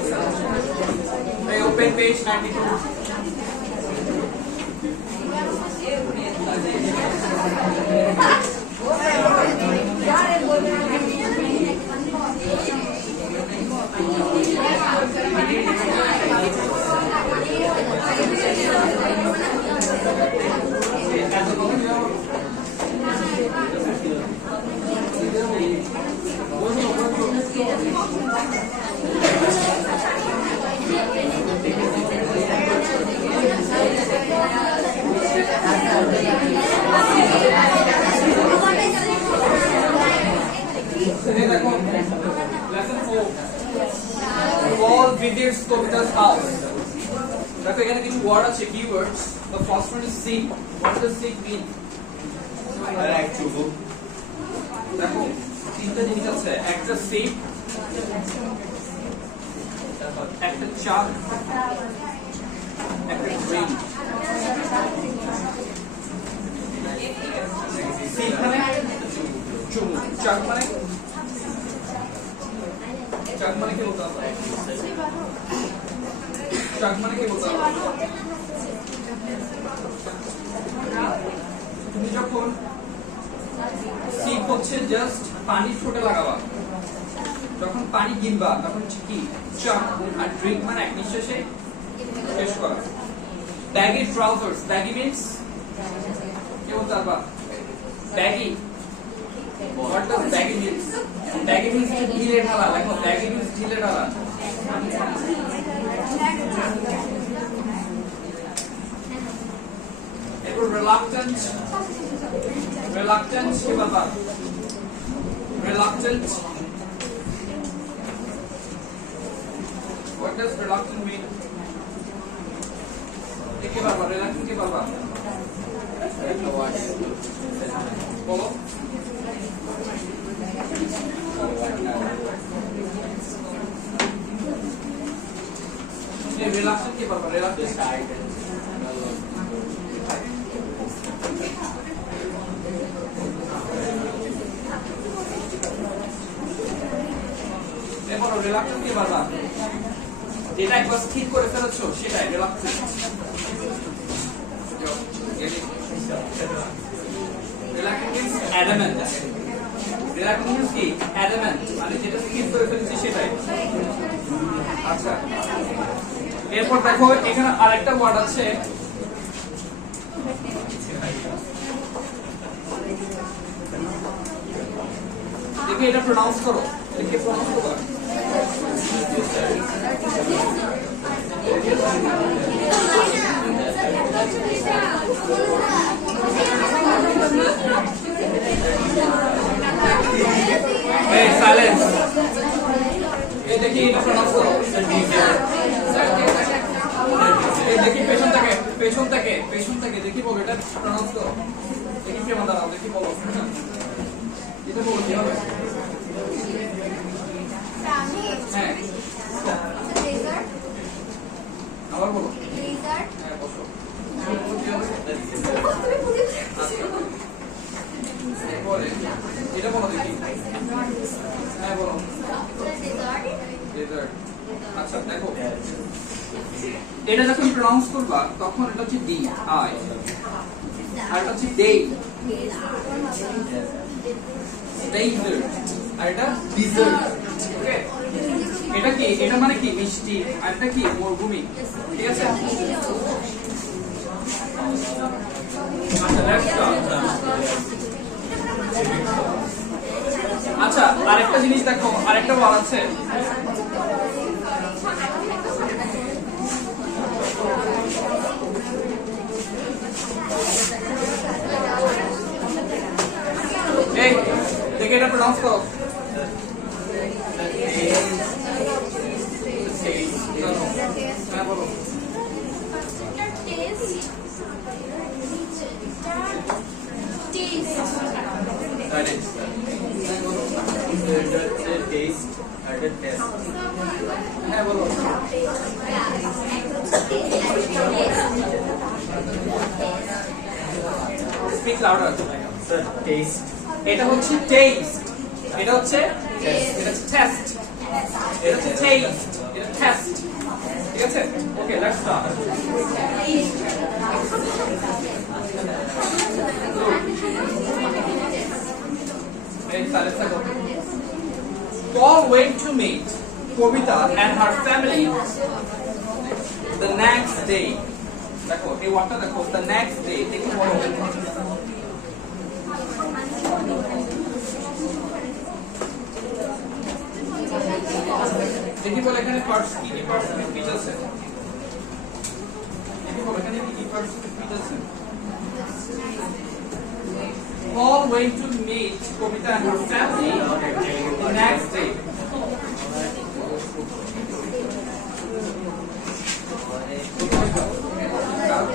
Hey, open page 92. All visits Kavita's house. দেখো এখানে কিছু ওয়ার্ড আছে keywords. The first one is seek. What does seek mean? দেখো তিনটা জিনিস আছে, একটা seek, একটা chuck, একটা drink. Seek মানে চুমু, chuck মানে chuck মানে কি বলতে হবে? chuck মানে কি বলতে হবে? তুমি যখন সিপ হচ্ছে জাস্ট পানি ঠোঁটে লাগাবা, যখন পানি গিলবা তখন কি চাক, আর ড্রিঙ্ক মানে এক নিঃশ্বাসে শেষ করা। ব্যাগি ট্রাউজার্স, ব্যাগি মিন্স কি বলতে পারবা? Baggy, what does baggy means? Baggy means ঢিলে ঢালা, দেখো baggy means ঢিলে ঢালা। এরপর reluctant, reluctant কি বলবা? Reluctant, what does reluctant mean? কি বলবা? reluctant কি বলবা? বলো। reluctant কি বলবা? reluctant এরপর reluctant কি বলবা? যেটা একবার স্থির করে ফেলেছো সেটাই reluctant। reluctant means adamant, reluctant means কি? adamant মানে যেটা স্থির করে ফেলেছি সেটাই। আচ্ছা এরপর দেখো এখানে আরেকটা ওয়ার্ড আছে, দেখি এটা প্রনাউন্স করো, দেখি প্রনাউন্স করো। এই সাইলেন্স, এই দেখি এটা প্রনাউন্স করো। এই দেখি পেছন থেকে, পেছন থেকে, পেছন থেকে দেখি বলো এটা প্রনাউন্স করো। দেখি কেমন দাঁড়াও, দেখি বলো এটা বলো কি হবে? হ্যাঁ আবার বলো। হ্যাঁ বসো। এটা বলো দেখি। হ্যাঁ বলো। আচ্ছা দেখো এটা যখন প্রনাউন্স করবা তখন এটা হচ্ছে ডি আই, আর এটা হচ্ছে ডে, ডেজার্ট, আর এটা ডিজার্ট। ওকে এটা কি? এটা মানে কি মিষ্টি, আর এটা কি মরুভূমি। ঠিক আছে আচ্ছা আরেকটা জিনিস দেখো, আরেকটা ওয়ার্ড আছে এই দেখে এটা প্রনাউন্স করো। হ্যাঁ বলো। হ্যাঁ বলো। Speak louder. স্যার টেস্ট, এটা হচ্ছে টেস্ট, এটা হচ্ছে টেস্ট, এটা হচ্ছে টেস্ট, এটা হচ্ছে টেস্ট। এটা টেস্ট, ঠিক আছে? Okay, let's start. Paul went to meet Kobita and her family the next day. দেখো এই ওয়ার্ডটা দেখো, the next day দেখি বলো। দেখি বলো এখানে পার্টস কি কি পার্টস স্পিচ আছে, দেখি বলো এখানে কি কি পার্টস স্পিচ আছে। Paul went to meet Kobita and her family the next day.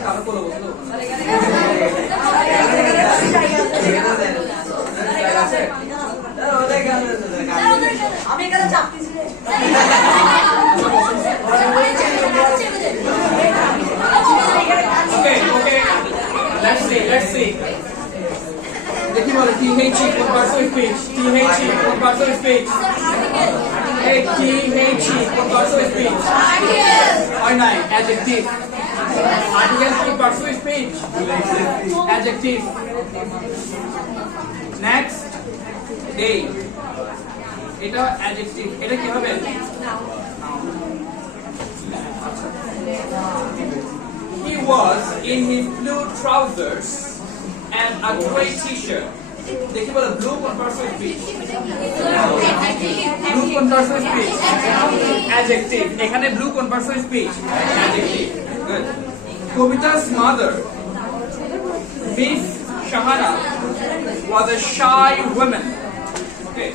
কারো বলো বলো আমি এখানে চাকরি ছিল Okay, let's see. দেখি বলো THE কোন পার্টস অফ স্পিচ, THE কোন পার্টস অফ স্পিচ, এই THE কোন পার্টস অফ স্পিচ, হয় নাই অ্যাডজেক্টিভ। আর্টিকেল কি parts of speech, adjective. Next day, এটা অ্যাডজেক্টিভ, এটা কি হবে? He was in his blue trousers and a grey t-shirt. দেখি বলো ব্লু কোন পার্টস অফ স্পিচ, ব্লু কোন পার্টস অফ স্পিচ, অ্যাডজেক্টিভ। এখানে ব্লু কোন parts of speech, adjective. Good. Kobita's mother, Miss Shahana, was a shy woman. Okay,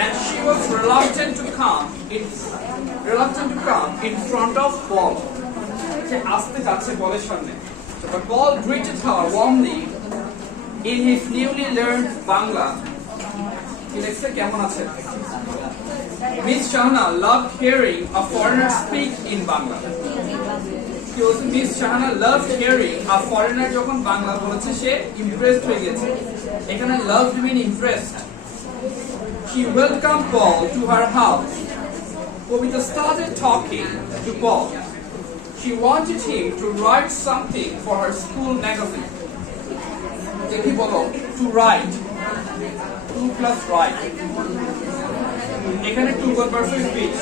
and she was reluctant to come in front of Paul. সে আসতে যাচ্ছে পলের সামনে, but Paul greeted her warmly in his newly learned Bangla. কি লেখছে, কেমন আছে? Miss Shahana loved hearing a foreigner speak in Bangla. কি বলছে? Miss Shahana loved hearing a foreigner যখন বাংলা বলেছে সে ইমপ্রেসড হয়ে গেছে। এখানে loved mean impressed. She welcomed Paul to her house. Kobita started talking to Paul. She wanted him to write something for her school magazine. দেখি বলো, to write, 2 plus write, এখানে 2 কোন parts of speech,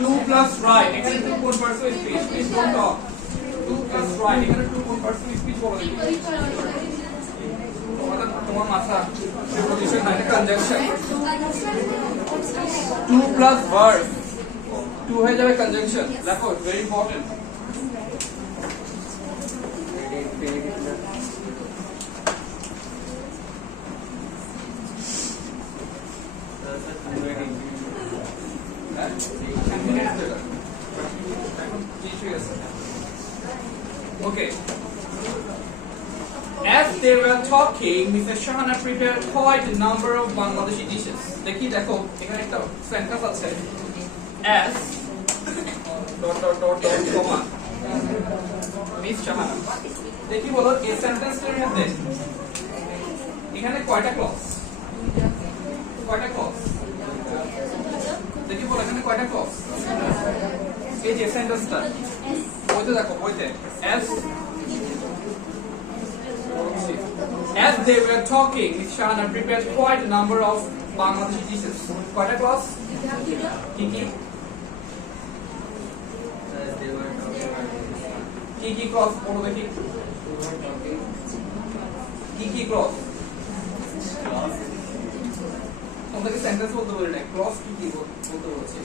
2 plus write, এখানে 2 কোন parts of speech, please don't talk. 2 plus write, এখানে 2 কোন parts of speech বলো দেখি। তোমার মাথা প্রিপোজিশন না, এটা কনজাংশন। 2 plus verb, 2 হয়ে যাবে কনজাংশন। দেখো very important. Okay. As they were talking, Mrs. Shahana prepared quite a number of Bangladeshi dishes. দেখি দেখো এখানে একটা সেন্টেন্স আছে, as dot dot dot dot comma Miss Shahana. দেখি বলো এই সেন্টেন্সটার মধ্যে এখানে কয়টা ক্লজ, কয়টা ক্লজ, দেখি বলো এখানে কয়টা ক্লজ। এই যে সেন্টেন্সটা বইতে দেখো, বইতে as they were talking, Miss Shahana prepared quite a number of Bangladeshi dishes. কয়টা ক্লজ, কি কি কি কি ক্লজ বলো দেখি, কি কি ক্লজ, তোমাদেরকে সেন্টেন্স বলতে বলি না, ক্লজ কি কি বলতে বলছি।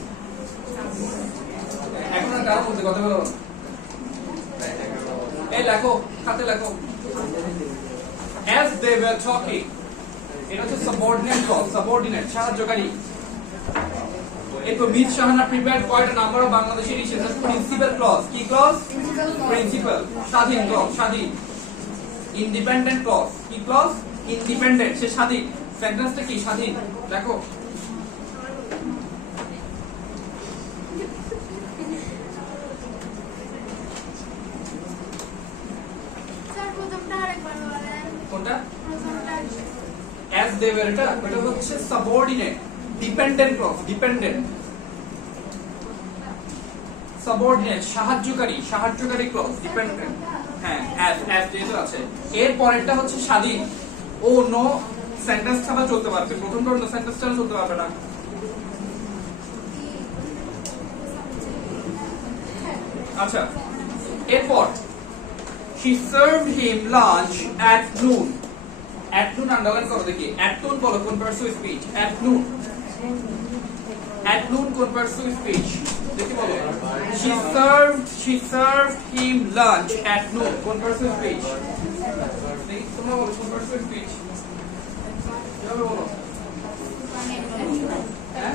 এখন আর কারো বলতে কথা বলো, এই লেখো খাতে লেখো। As they were talking, এটা হচ্ছে সাবঅর্ডিনেট ক্লজ, সাবঅর্ডিনেট সাহায্যকারী। এরপর Miss Shahana prepared quite a number of Bangladeshi dishes, principal clause, কি ক্লজ, প্রিন্সিপাল, স্বাধীন ক্লজ, স্বাধীন। ইন্ডিপেন্ডেন্ট ক্লজ, কি ক্লজ, ইন্ডিপেন্ডেন্ট, সে স্বাধীন। সেন্টেন্সটা কি, স্বাধীন। দেখো কোনটা, as they were, এটা হচ্ছে subordinate, dependent clause, dependent. Subordinate সাহায্যকারী ক্লজ ডিপেন্ডেন্ট হ্যাঁ অ্যাজ যেহেতু আছে এর পরেরটা হচ্ছে স্বাধীন ও নো সেন্টেন্স ছাড়া চলতে পারবে প্রথমটা নো সেন্টেন্স ছাড়া চলতে পারবে না আচ্ছা এরপর she served him lunch at noon underline করো দেখি at noon বলো কোন পারসুইভ স্পিচ at noon কোন পারসুইভ স্পিচ দেখি বলো she served him lunch at noon কোন পারসুইভ স্পিচ দেখি তোমরা বলো কোন পারসুইভ স্পিচ কিভাবে বলো হ্যাঁ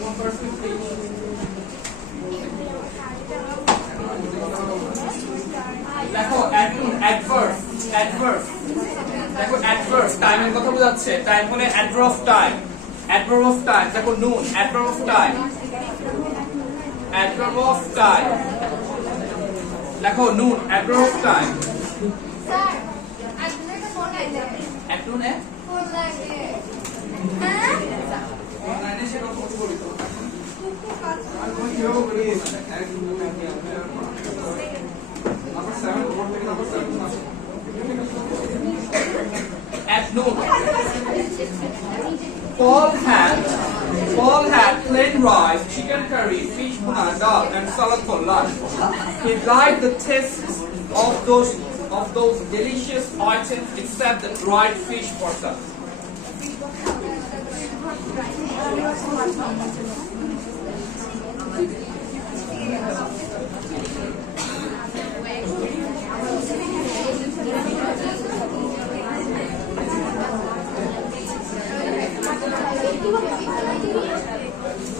কোন পারসুইভ স্পিচ দেখো অ্যাডভার্স দেখো অ্যাডভার্স টাইমের কথা বোঝাচ্ছে টাইম মানে অ্যাডভার্ব অফ টাইম দেখো নুন অ্যাডভার্ব অফ টাইম দেখো নুন অ্যাডভার্ব অফ টাইম স্যার আপনার একটা ফোন আছে অ্যাডনুন এ ফোন লাগে হ্যাঁ অনলাইনে সেটা কত বলি তো আর কোন কিভাবে বলি Number 7, over to number 7. At noon, Paul had plain rice, chicken curry, fish bhuna, dal, and salad for lunch. He liked the taste of those delicious items, except the dried fish porta.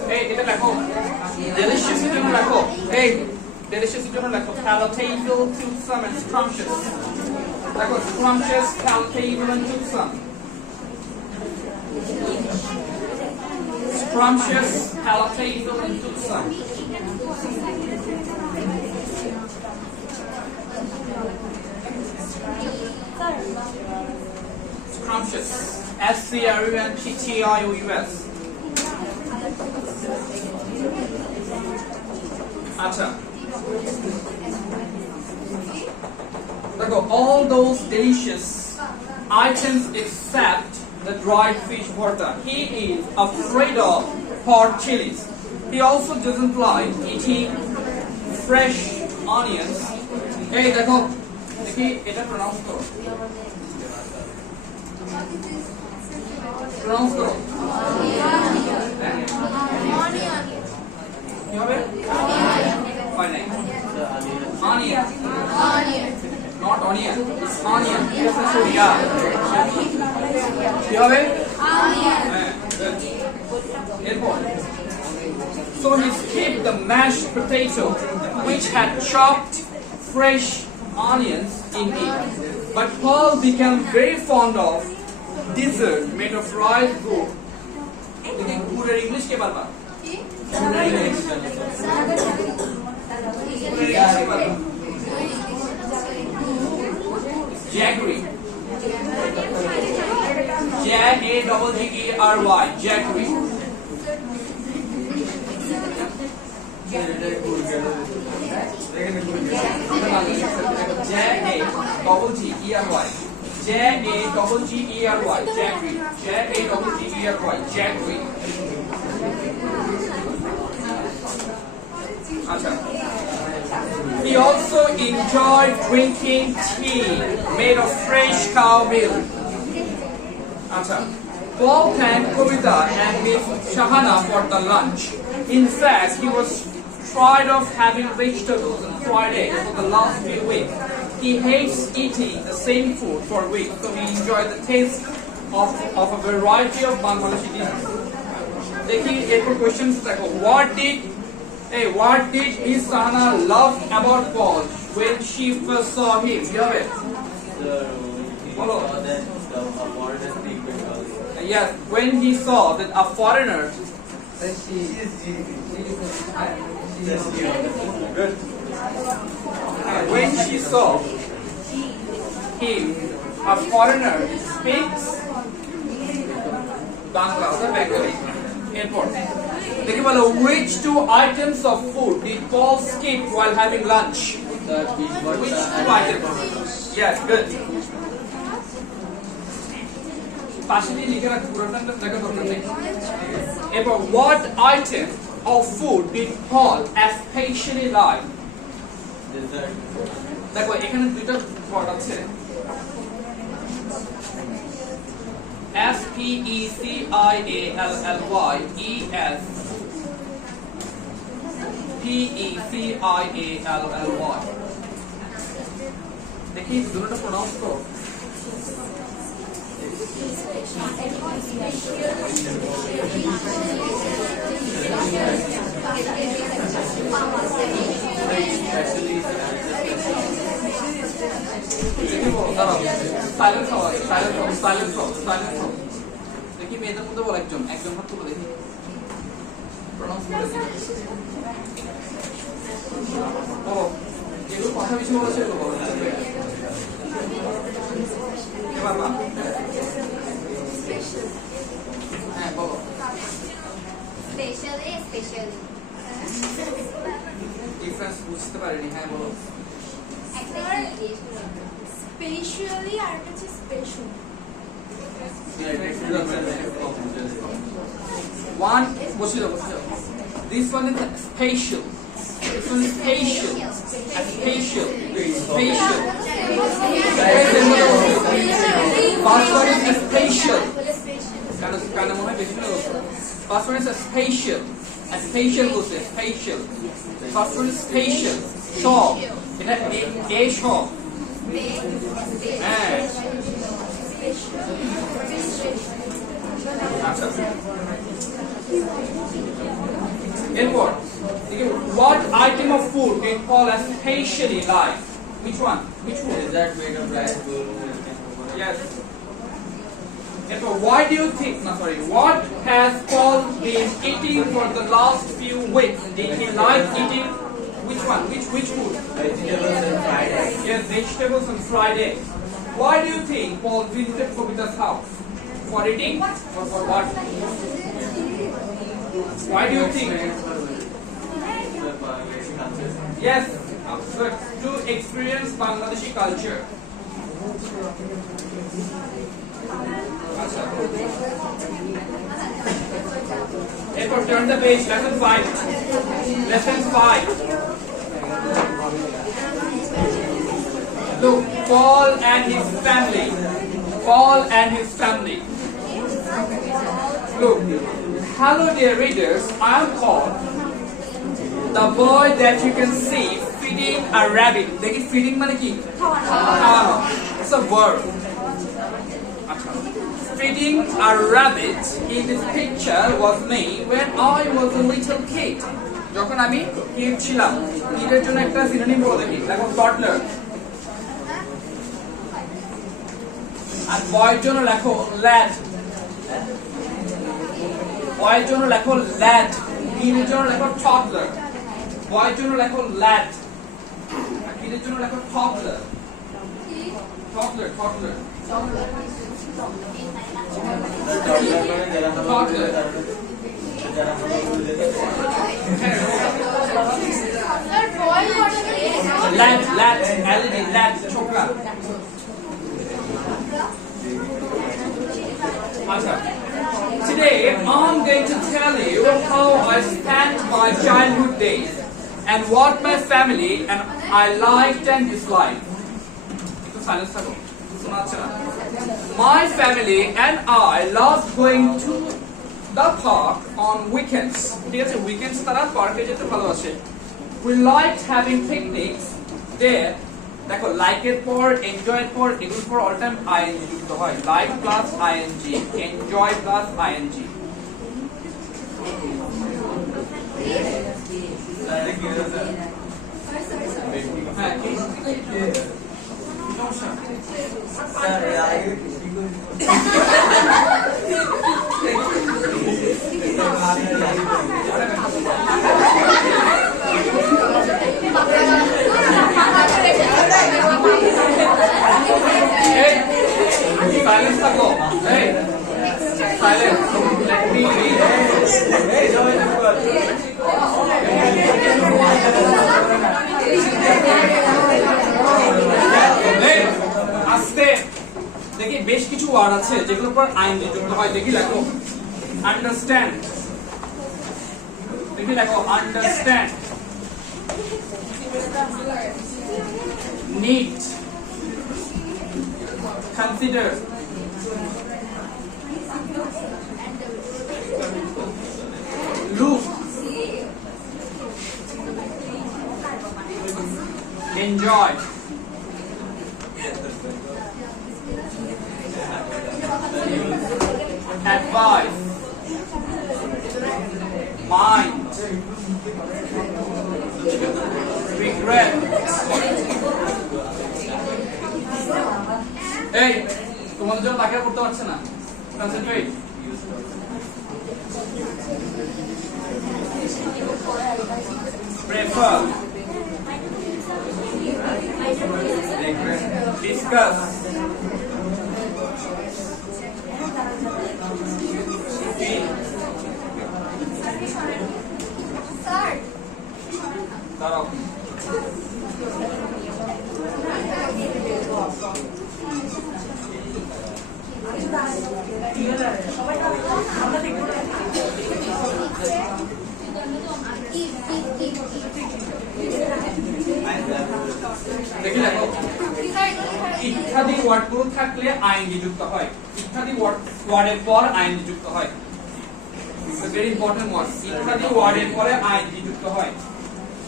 Hey, এটা লেখো delicious এর জন্য লেখো hey delicious এর জন্য লেখো palatable toothsome and scrumptious লেখো scrumptious palatable and toothsome scrumptious palatable and toothsome scrumptious scrumptious আচ্ছা দেখো all those delicious items except the dried fish bhorta he is afraid of hot chilies he also doesn't like eating fresh onions এই দেখো দেখি এটা প্রনাউন্স করো কি হবে হয় নাই onion not onion it's onion yes so yeah কি হবে এরপর so he skipped the mashed potato which had chopped fresh onions in it but Paul became very fond of dessert made of rice gourd দেখি গুড়ের ইংলিশ কে বলবা Jaggery. J-A-G-G-E-R-Y. Jaggery. J-A-G-G-E-R-Y. J-A-G-G-E-R-Y. Jaggery. J-A-G-G-E-R-Y. Jaggery. He also enjoyed drinking tea made of fresh cow milk. Paul thanked Kavita and Miss Shahana for the lunch. In fact, he was tired of having vegetables and fried eggs for the last few weeks. He hates eating the same food for weeks, so he enjoyed the taste of a variety of Bangladeshi dishes. Dekhi, echo questions like what did Miss Sahana love about Paul when she first saw him? Yes, when he saw that a foreigner. When she saw him, a foreigner speaks Bangla or Bengali. Airport. দেখি বলো, which two items of food did Paul skip while having lunch? Which two items? Yes, good. পাশে দিয়ে লিখে রাখো, পুরোটা দেখা দরকার নেই। এবার what item of food did Paul especially like? দেখো এখানে দুইটা ওয়ার্ড আছে, S P E C I A L L Y E S P E C I A L L Y। দেখি দুটোটা প্রনাউন্স করো। সাইলেন্স হও, সাইলেন্স হও, সাইলেন্স হও, সাইলেন্স হও। দেখি মেয়েদের মধ্যে বল, একজন হাত তুলে দেখি প্রনাউন্স করে দেখি। বলো, যেগুলো কথা বেশি বলেছে এগুলো বলো। এবার মা, হ্যাঁ বলো। Specially. ডিফারেন্স বুঝতে পারিনি, হ্যাঁ বলো। Spatially আর হচ্ছে special. One, বসে যাও। This one is spatial. This one is spatial. Spatial. Spatial. First one is spatial. Kind of মনে বেশি না বলছো। First one is spatial. Spatial বলছে, spatial. First one is spatial. Shop. এটা a shop. হ্যাঁ। আচ্ছা। এরপর what item of food did Paul especially like? Which one? Which one? Is that made of rice bowl? Yes. Therefore, why do you think? No, sorry. What has Paul been eating for the last few weeks? Did he like eating? Which one? Which food? Vegetables and fried egg. Yes, vegetables and fried egg. Why do you think Paul visited Kavita's house? For eating or for what? Why do you think? Yes, good. To experience Bangladeshi culture. Therefore, turn the page. Lesson 5. Lesson 5. Look, Paul and his family. Paul and his family. Look, hello dear readers, I am Paul, the boy that you can see feeding a rabbit. Dekhi feeding mane ki? Khawano. It's a verb. Acha. Feeding a rabbit in this picture was me when I was a little kid. যখন আমি কিড ছিলাম। কিডের জন্য একটা সিনোনিম বলে দেখি, দেখো টডলার। আর বয়ের জন্য লেখো ল্যাড। বয়ের জন্য লেখো ল্যাড, কিডের জন্য লেখো টডলার। বয়ের জন্য লেখো ল্যাড, আর কিডের জন্য লেখো toddler. Toddler, toddler. Toddler. Lad, LED, lad, chokra. Today, I'm going to tell you how I spent my childhood days and what my family and I liked and disliked. My family and I loved going to the park on weekends. ঠিক আছে, weekends তারা পার্কে যেতে ভালোবাসে। We liked having picnics there. দেখো লাইক এর পর এনজয় এর পর এগুলোর পর অল টাইম আইএনজি যুক্ত হয়। Like plus ING, enjoy plus ING. হ্যাঁ কি সমস্যা? Silence থাকো। Hey, silence. Let me read. বেশ কিছু ওয়ার্ড আছে যেগুলোর পর আইএনজি যুক্ত হয়। দেখি লেখো আন্ডারস্ট্যান্ড, দেখি লেখো understand, need, consider, look, enjoy, advice, mind, regret. এই তোমাদের জন্য তাকে করতে পারছে না, কনসেন্ট্রেট। prefer, discuss, speak, দাঁড়াও, দেখি দেখো ইত্যাদি ওয়ার্ডগুলো থাকলে আইএনজি যুক্ত হয়, ইত্যাদি ওয়ার্ডের পর আইএনজি যুক্ত হয়। It's a very important word. ইত্যাদি ওয়ার্ডের পরে আইএনজি যুক্ত হয়।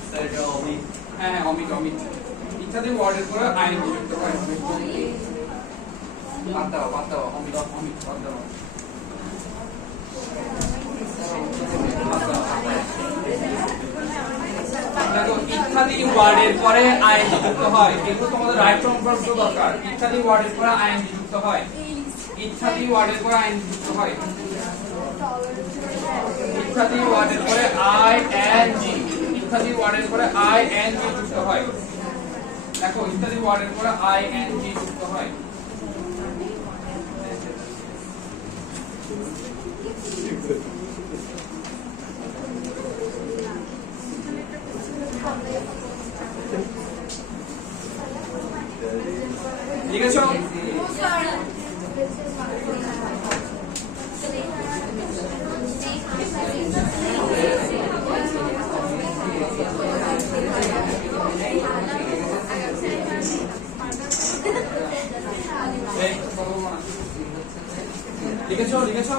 স্যার এটা অমিত। হ্যাঁ অমিত, অমিত। ইত্যাদি ওয়ার্ডের পরে আইএনজি যুক্ত হয়। বাদ দাও, বাদ দাও, অমিত, অমিত বাদ দাও। দেখো ইত্যাদি ওয়ার্ডের পরে আইএনজি যুক্ত হয়, এগুলো তোমাদের রাইট ফ্রম ভার্ব দরকার। ইত্যাদি ওয়ার্ডের পরে আইএনজি যুক্ত হয়, ইত্যাদি ওয়ার্ডের পরে আইএনজি যুক্ত হয়, ইত্যাদি ওয়ার্ডের পরে আইএনজি, ইত্যাদি ওয়ার্ডের পরে আইএনজি যুক্ত হয়। দেখো ইত্যাদি ওয়ার্ডের পরে আইএনজি যুক্ত হয়। লিখেছো? লিখেছো? লিখেছো?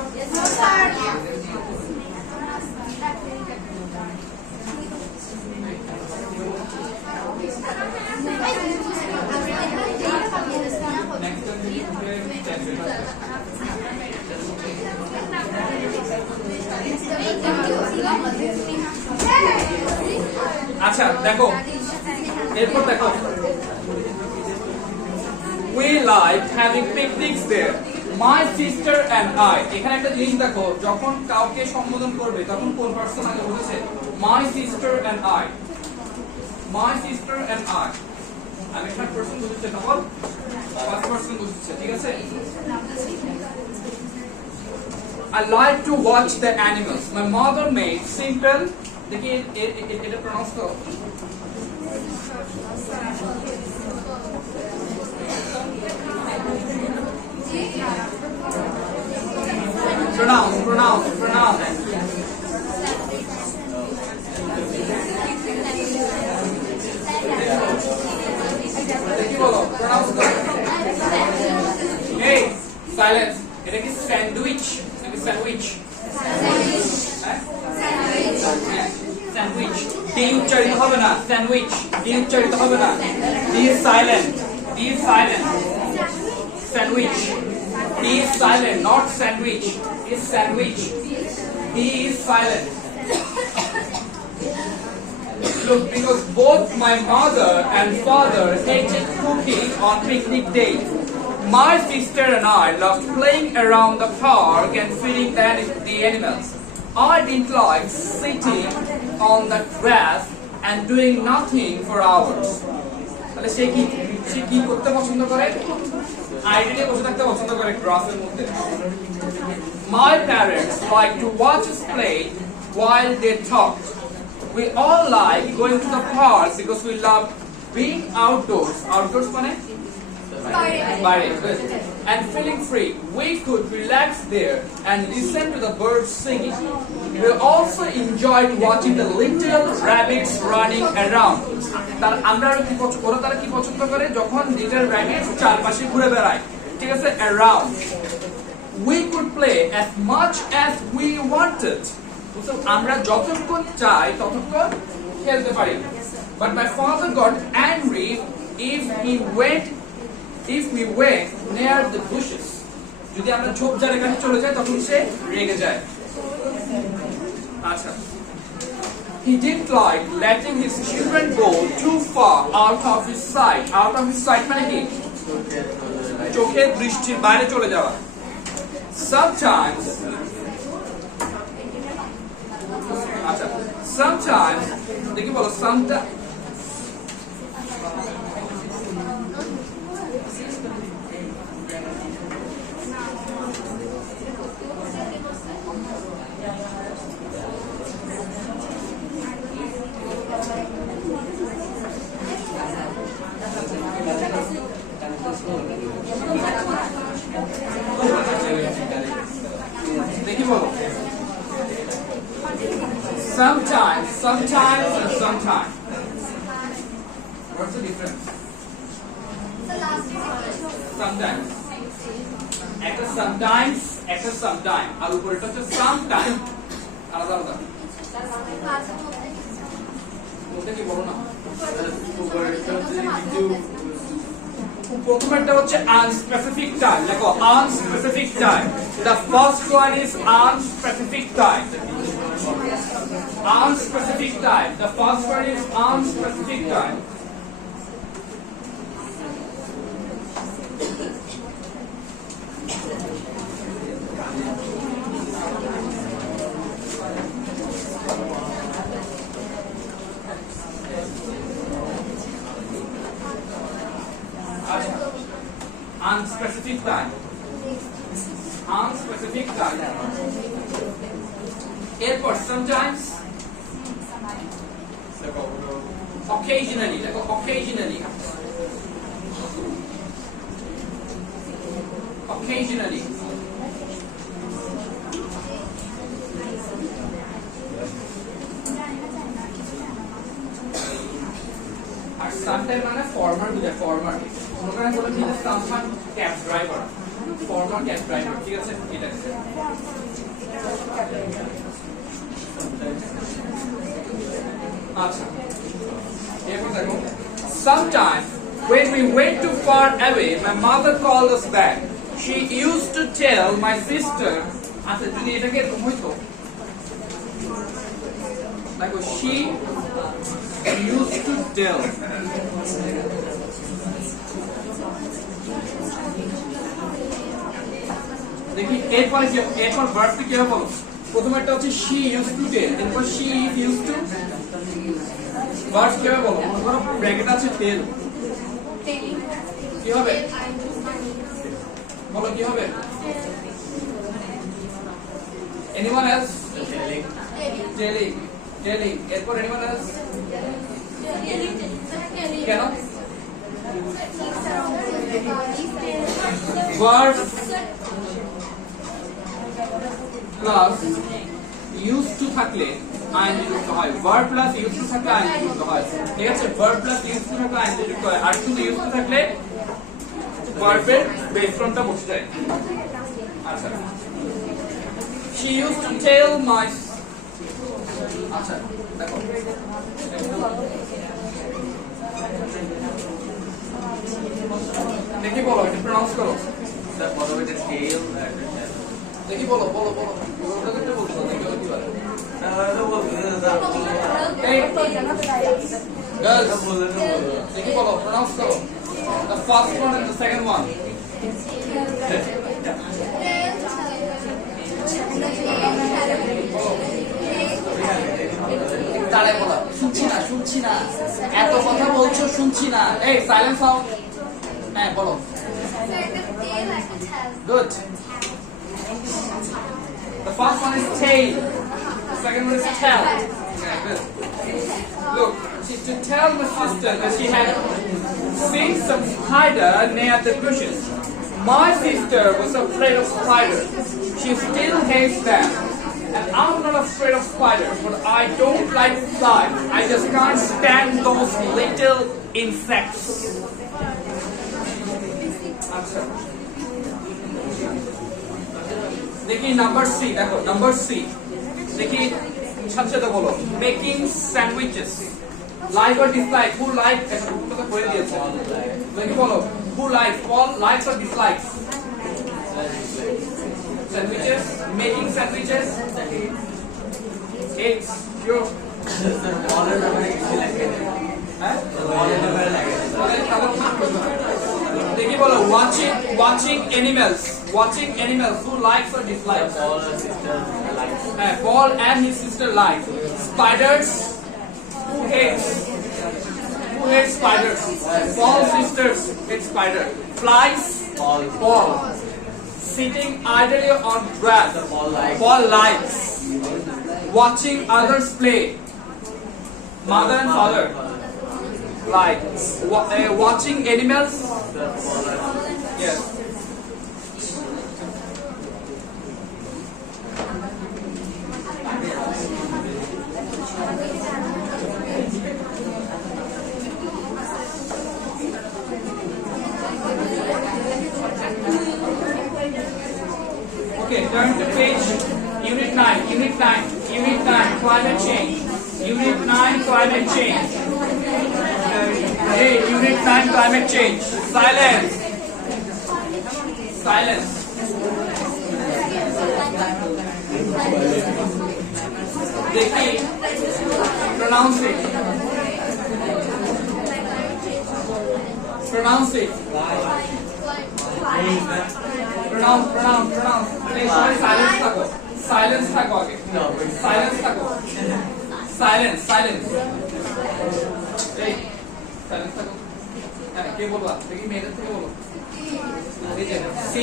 আচ্ছা দেখো এরপর দেখো we like having picnics there my sister and I এখানে একটা জিনিস দেখো যখন কাউকে সম্বোধন করবে তখন কোন পারসন আগে বলেছে my sister and I my sister and I আমি থার্ড পারসন বুঝছে তখন ফার্স্ট পারসন বুঝছে ঠিক আছে I like to watch the animals my mother made simple देखिए এটা প্রনাউন্স করো pronounce দেখি বলো pronounce করো hey silence এটা কি স্যান্ডউইচ নাকি স্যান্ডউইচ স্যান্ডউইচ ডি উচ্চারিত হবে না স্যান্ডউইচ ডি উচ্চারিত হবে না D silent sandwich D silent not sandwich is sandwich he is silent look because both my mother and father hated cooking on picnic days my sister and I loved playing around the park and feeding the animals I didn't like sitting on the grass and doing nothing for hours তাহলে সে কি করতে পছন্দ করে আইডিয়ালি বসে থাকতে পছন্দ করে গ্রাসের মধ্যে My parents like to watch us play while they talked. We all like going to the park because we love being outdoors. Outdoors মানে বাইরে good. And feeling free, we could relax there and listen to the birds singing. We also enjoyed watching the little rabbits running around. তার আমরা কি পছন্দ ওরা তারা কি পছন্দ করে যখন little rabbits চারপাশে ঘুরে বেড়ায় ঠিক আছে around. We could play as much as we wanted. So আমরা যতক্ষণ চাই ততক্ষণ খেলতে পারি. But my father got angry if we went near the bushes. যদি আমরা ঝোপঝাড়ের কাছে চলে যাই তখন সে রেগে যায় আচ্ছা He didn't like letting his children go too far out of his sight. Out of his sight মানে কি চোখের দৃষ্টির বাইরে চলে যাওয়া Sometimes আচ্ছা Sometimes দেখি বলো sometimes দেখি বলো sometimes and sometimes what's the difference sometimes একটা sometime আর উপরেটা হচ্ছে sometime আলাদা আলাদা ওটা কি বলো না প্রথমটা হচ্ছে unspecific time দেখো unspecific time the first one is unspecific time unspecific time the first one is unspecific time unspecific time এরপর sometimes occasionally দেখো occasionally আর sometimes মানে former বুঝায় former ওখানে বলে কি someone cab driver former cab driver ঠিক আছে এটা আচ্ছা এরপর দেখো sometimes when we went too far away my mother called us back she used to tell my sister আচ্ছা যদি এটাকে এরকম হইতো দেখো she used to tell দেখি এরপর ভার্বটা কি হবে বলো প্রথমটা হচ্ছে she used to tell এরপর she used to ভার্ব কি হবে বলো মনে করো ব্র্যাকেট আছে tell কি হবে বলো কি হবে anyone else telling এরপর anyone else কেন verb plus used to থাকলে আইএনজি যুক্ত হয় verb plus used to থাকলে আইএনজি যুক্ত হয় ঠিক আছে verb plus used to থাকলে আইএনজি যুক্ত হয় আর শুধু used to থাকলে verb এর বেস ফর্মটা বসে যায় আচ্ছা she used to tell my আচ্ছা দেখো দেখি বলো এটা প্রনাউন্স করো স্যার প্রথমে এটা টেল দেখি বলো ওটা কেটে বলছো দেখি কি বলে এই গার্লস দেখি বলো প্রনাউন্স করো the first one and the second one তাড়াই বলো শুনছি না এত কথা বলছো শুনছি না এই সাইলেন্স হও হ্যাঁ বলো good the first one is tail the second one is tell yeah, good look she to tell my sister that she had seeing some spider near the bushes. My sister was afraid of spiders. She still hates them. And I'm not afraid of spiders, but I don't like flies. I just can't stand those little insects. আচ্ছা দেখি number C দেখো number C দেখি সাথে সাথে বলো making sandwiches like or dislike who like এটা তো করে দিয়েছে দেখি বলো who like all likes or dislikes sandwiches making sandwiches it's your দেখি বলো watching animals who likes or dislikes Paul and his sister like spiders who hates spiders Paul's sisters hate spider flies Paul sitting idly on grass Paul likes watching others play mother and father like watching animals yes Okay, turn to page Unit 9, Climate Change. Unit 9, Climate Change. Hey, Unit 9, Climate Change. Silence. Dekhi, pronounce it. Pronounce. Silence থাকো আগে silence এই silence থাকো হ্যাঁ কে বলবা দেখি মেয়েদের থেকে বলো এই যে C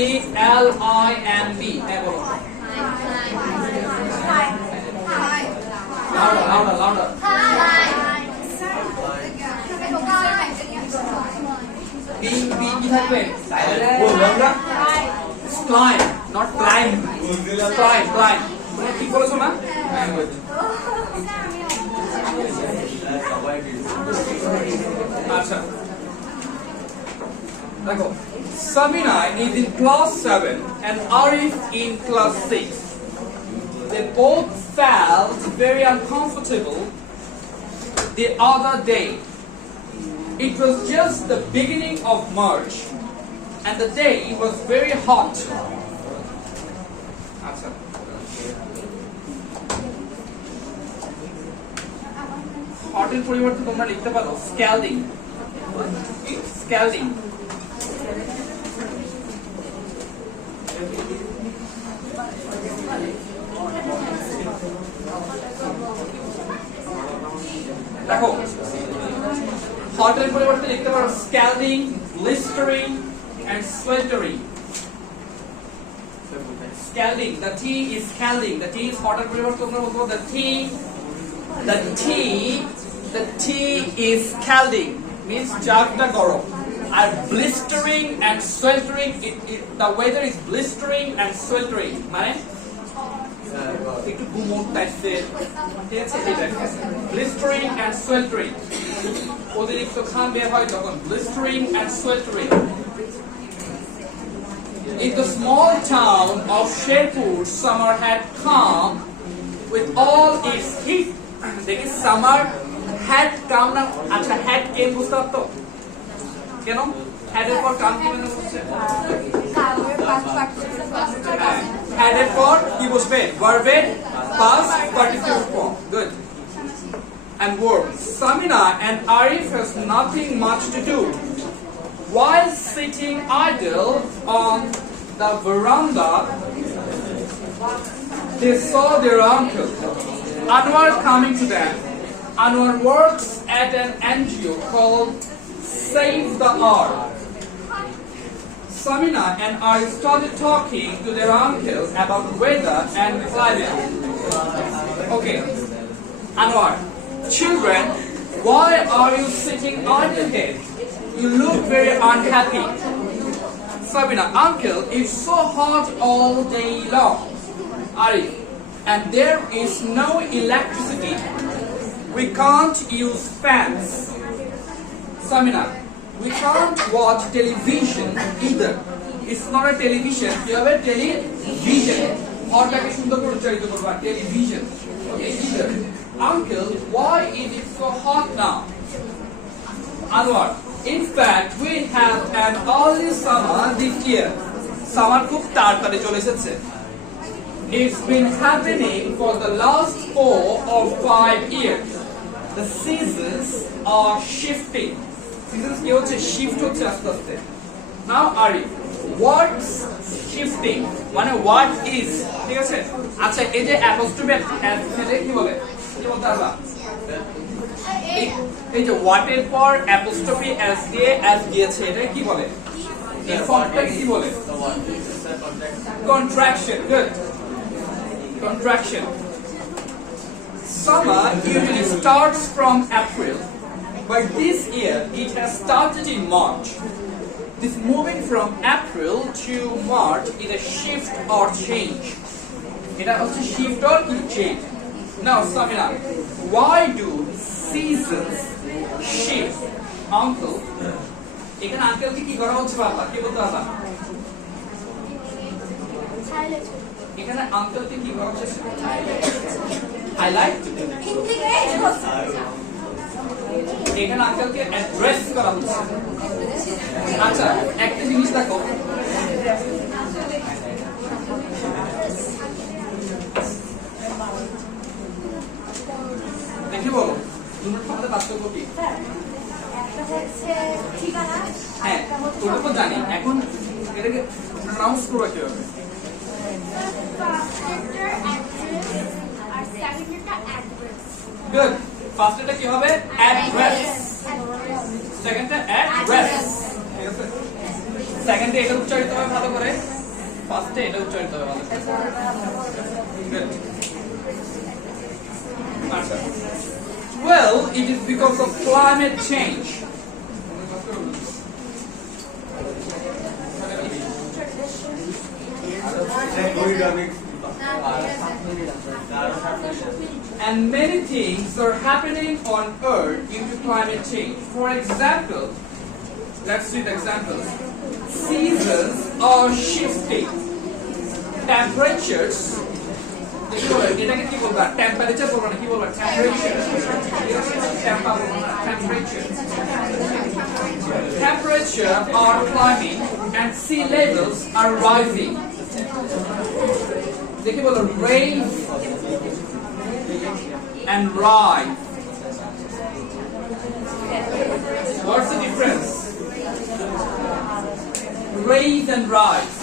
L I N B হ্যাঁ বলো louder B কি থাকবে climb not climb climb ঠিক বলেছো না আচ্ছা দেখো Samina is in class 7 and Arif in class 6 they both felt very uncomfortable the other day it was just the beginning of March and the day was very hot আচ্ছা হটের পরিবর্তে তোমরা লিখতে পারো স্ক্যালডিং দেখো হটের পরিবর্তে লিখতে পারো স্ক্যালডিং blistering and sweltering scalding the tea is scalding the tea is hotter পরিবর্তে তোমরা বলতে পারো the tea is scalding means চাটা গরম আর blistering and sweltering the weather is blistering and sweltering মানে একটু গুমোট টাইপের ঠিক আছে এটা blistering and sweltering অতিরিক্ত ঘাম বের হয় তখন blistering and sweltering in the small town of Sherpur summer had come with all its heat দেখি summer had come না আচ্ছা had came বুঝতে পারতো কেন had এর পর come কি মানে বুঝছে had এর পর কি বসবে verb past participle form good and verb Samina and Arif has nothing much to do while sitting idle on the veranda they saw their uncle Anwar coming to them Anwar works at an NGO called Save the Earth Samina and Arif started talking to their uncle about weather and climate okay Anwar children why are you sitting idle here you look very unhappy. Sabina, uncle, it's so hot all day long. Arif, and there is no electricity. We can't use fans. Samina, we can't watch television either. It's not a television, you have a television. Hotটাকে সুন্দর করে উচ্চারিত করবা, television. Okay, either. Uncle, why is it so hot now? Anwar, in fact, we have an early summer this year. Summer খুব তাড়াতাড়ি চলে এসেছে. It's been happening for the last 4 or 5 years. The seasons are shifting. Seasons কি হচ্ছে? Shift হচ্ছে আস্তে আস্তে. Now Arif, what's shifting? মানে what is? ঠিক আছে? আচ্ছা এই যে apostrophe s ফেলে কি বলে? কি বলতে পারবা? এই যে what এর পর apostrophe s দিয়ে s দিয়েছে এটা কি বলে? এই ফর্মটা কি বলে? Contraction. Good. Contraction. Summer usually starts from April, but this year it has started in March. This moving from April to March is a shift or change. It is a shift or change. Now, Samina, why do seasons shift? Uncle, এখানে uncle কি করা হচ্ছে বাবা? কি বলতে বাবা? এখানে uncle কি করা হচ্ছে? Highlight. এখানে uncle কে address করা হচ্ছে। আচ্ছা, একটা জিনিস দেখো। দেখি বলো, দুটোর মধ্যে পার্থক্য কি? হ্যাঁ, তোমরা তো জানি। এখন এটাকে প্রনাউন্স করবে কিভাবে? Good. First এটা কি হবে? Address. Second address. ঠিক আছে? Second এটা উচ্চারিত হবে ভালো করে। First এটা উচ্চারিত হবে ভালো করে। Good. আচ্ছা। Well, it is because of climate change. And many things are happening on Earth due to climate change. For example, let's see the examples. Seasons are shifting. Temperatures. এটাকে কি বলবা? টেম্পারেচার বলবা না, কি বলবা? Temperature. Temperature. Temperature are climbing and sea levels are rising. দেখি বলো, raise and rise. What's the difference? Raise and rise.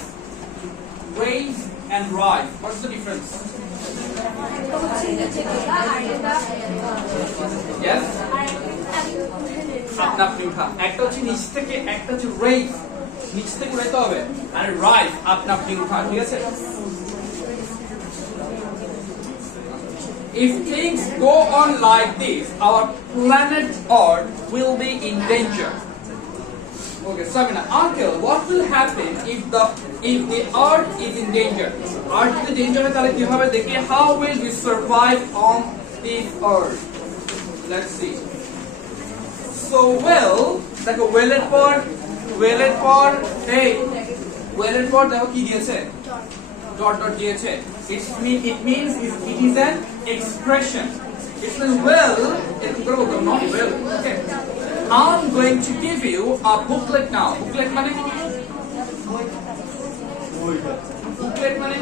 Raise and rise. What's the difference? Yes? আপনা আপনি উঠা। একটা হচ্ছে নিচ থেকে, একটা হচ্ছে raise, নিচ থেকে উঠাইতে হবে, আর rise আপনা আপনি উঠা। ঠিক আছে? If things go on like this, our planet Earth will be in danger. Okay, Sabina, uncle, what will happen if the Earth is in danger? Earth is in danger, তাহলে কি হবে দেখি? How will we survive on this Earth? Let's see. So well, দেখো well এর পর hey, well এর পর দেখো কি দিয়েছে? Dot দিয়েছে। It means it is an expression. It means well, not well. Okay. I'm going to give you a booklet now. Booklet মানে কি? Booklet মানে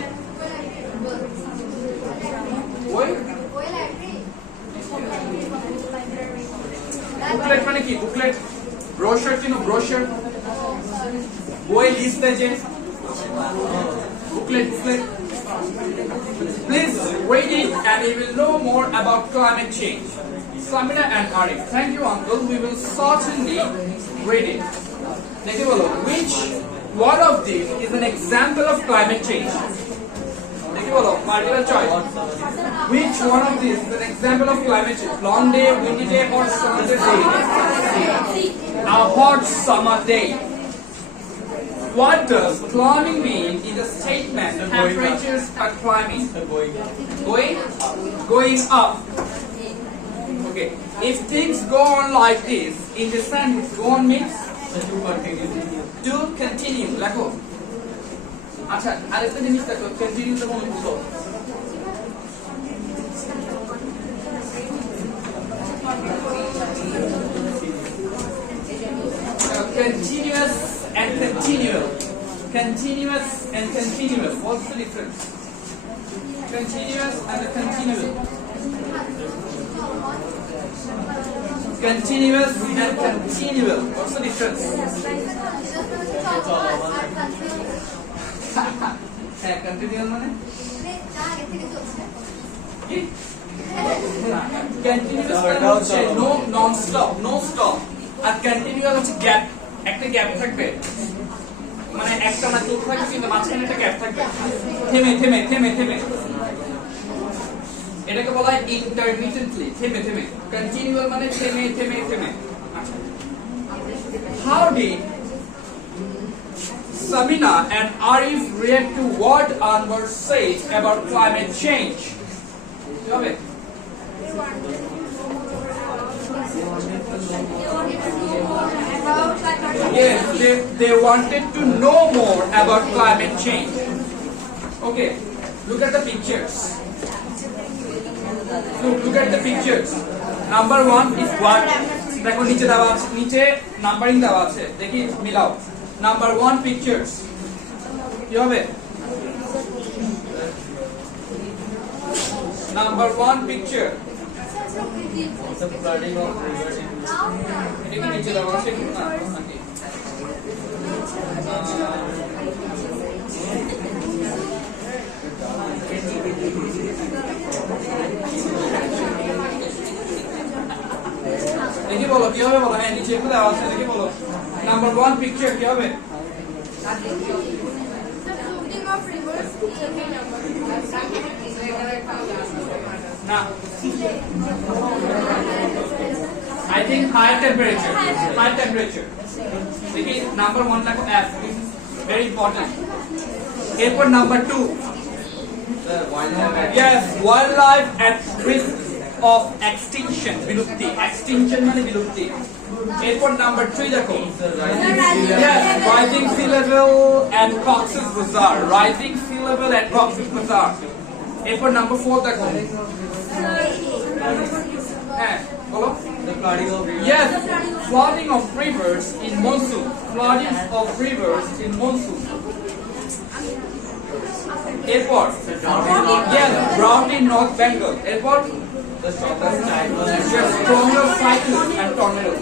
বই? Booklet মানে কি? Booklet brochure চিনো? Brochure বই লিস্ট আছে। Booklet. Please read it and you will know more about climate change. Samina and Arif, thank you uncle, we will certainly read it. Dekhi bolo, which one of these is an example of climate change? Dekhi bolo, multiple choice. Which one of these is an example of climate change? Long day, windy day or summer day? a hot summer day. What does climbing mean in the statement temperatures are climbing? Going up. Okay. If things go on like this, in the sentence, go on means to continue. লেখো। আচ্ছা, আরেকটা জিনিস দেখো, continue তে বলবো বুঝো। Continuous and continual. Continuous and continual. What's the difference? Continuous and the continual. Continuous and continual. What's the difference? হ্যাঁ, continual মানে কি? Continuous মানে হচ্ছে no non-stop, no stop. আর continual হচ্ছে গ্যাপ, একটা গ্যাপ থাকবে, মানে একটা না চলতে থাকবে কিন্তু মাঝখানে একটা গ্যাপ থাকবে, থেমে থেমে থেমে থেমে, এটাকে বলা হয় ইন্টারমিটেন্টলি, থেমে থেমে। কন্টিনিউয়াল মানে থেমে থেমে থেমে। আচ্ছা, how did Samina and Arif react to what Anwar said about climate change? কি হবে? Yes, they wanted to know more about climate change. Okay, look at the pictures. Look at the pictures. Number 1 is what? দেখো নিচে দেওয়া আছে, নিচে নাম্বারিং দেওয়া আছে, দেখি মিলাও। Number 1 pictures কি হবে? Number 1 picture. The flooding of rivers in এটা কি নিচে দেওয়া আছে কি না? নাকি? দেখি বলো কি হবে, বলো। হ্যাঁ, নিচে একটু দেওয়া আছে, দেখি বলো। নাম্বার 1 পিকচার কি হবে? না, I think high temperature. High temperature. দেখি নাম্বার 1 লেখো F. This is very important. এরপর নাম্বার 2. Yes, wildlife at risk of extinction. বিলুপ্তি। Extinction মানে বিলুপ্তি। এরপর নাম্বার 3 দেখো। Yes, rising sea level at Cox's Bazar. Rising sea level at Cox's Bazar. এরপর নাম্বার 4 দেখো। হ্যাঁ, বলো। the flooding of rivers. Yes, flooding of rivers in monsoon. Flooding of rivers in monsoon. Airport. Yes, drought in North Bengal. Airport. The strongest cyclone. Yes, stronger cyclones and tornadoes.